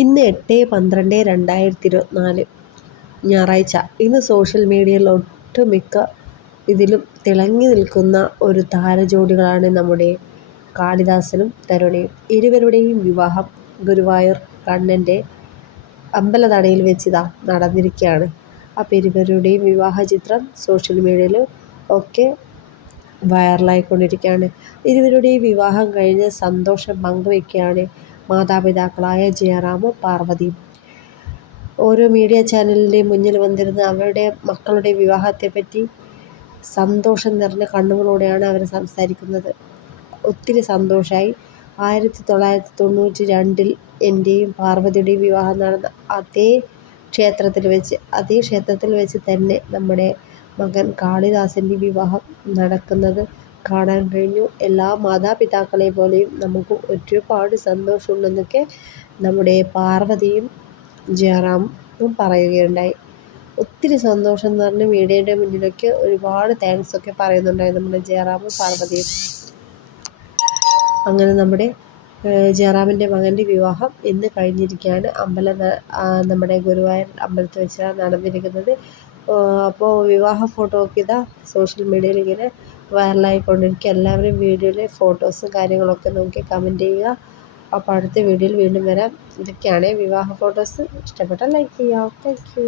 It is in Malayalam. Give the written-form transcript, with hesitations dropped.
ഇന്ന് 8/12/2024 ഞായറാഴ്ച. ഇന്ന് സോഷ്യൽ മീഡിയയിൽ ഒട്ടുമിക്ക ഇതിലും തിളങ്ങി നിൽക്കുന്ന ഒരു താരജോഡികളാണ് നമ്മുടെ കാളിദാസനും തരുണിയും. ഇരുവരുടെയും വിവാഹം ഗുരുവായൂർ കണ്ണൻ്റെ അമ്പലനടയിൽ വെച്ചിതാ നടന്നിരിക്കുകയാണ്. അപ്പോൾ ഇരുവരുടെയും വിവാഹ ചിത്രം സോഷ്യൽ മീഡിയയിലും ഒക്കെ വൈറലായിക്കൊണ്ടിരിക്കുകയാണ്. ഇരുവരുടെയും വിവാഹം കഴിഞ്ഞ് സന്തോഷം പങ്കുവയ്ക്കുകയാണ് മാതാപിതാക്കളായ ജയറാമും പാർവതിയും. ഓരോ മീഡിയ ചാനലിൻ്റെ മുന്നിൽ വന്നിരുന്ന് അവരുടെ മക്കളുടെ വിവാഹത്തെപ്പറ്റി സന്തോഷം നിറഞ്ഞ കണ്ണുകളോടെയാണ് അവർ സംസാരിക്കുന്നത്. ഒത്തിരി സന്തോഷമായി. 1992 എൻ്റെയും പാർവതിയുടെയും വിവാഹം നടന്ന അതേ ക്ഷേത്രത്തിൽ വെച്ച് തന്നെ നമ്മുടെ മകൻ കാളിദാസൻ്റെ വിവാഹം നടക്കുന്നത് കാണാൻ കഴിഞ്ഞു. എല്ലാ മാതാപിതാക്കളെ പോലെയും നമുക്ക് ഒരുപാട് സന്തോഷമുണ്ടെന്നൊക്കെ നമ്മുടെ പാർവതിയും ജയറാമും പറയുകയുണ്ടായി. ഒത്തിരി സന്തോഷം എന്ന് പറഞ്ഞ് മീഡിയയുടെ മുന്നിലൊക്കെ ഒരുപാട് താങ്ക്സ് ഒക്കെ പറയുന്നുണ്ടായി നമ്മുടെ ജയറാമും പാർവതിയും. അങ്ങനെ നമ്മുടെ ജയറാമിൻ്റെ മകൻ്റെ വിവാഹം ഇന്ന് കഴിഞ്ഞിരിക്കുകയാണ്. നമ്മുടെ ഗുരുവായൂർ അമ്പലത്തിൽ വെച്ചാണ് നടന്നിരിക്കുന്നത്. അപ്പോൾ വിവാഹ ഫോട്ടോ ഒക്കെ ഇതാ സോഷ്യൽ മീഡിയയിൽ ഇങ്ങനെ വൈറലായിക്കൊണ്ടിരിക്കുക. എല്ലാവരും വീഡിയോയിലെ ഫോട്ടോസും കാര്യങ്ങളൊക്കെ നോക്കി കമൻറ്റ് ചെയ്യുക. അപ്പോൾ അടുത്ത വീഡിയോയിൽ വീണ്ടും വരാം. ഇതൊക്കെയാണ് വിവാഹ ഫോട്ടോസ്. ഇഷ്ടപ്പെട്ടാൽ ലൈക്ക് ചെയ്യുക. Thank you.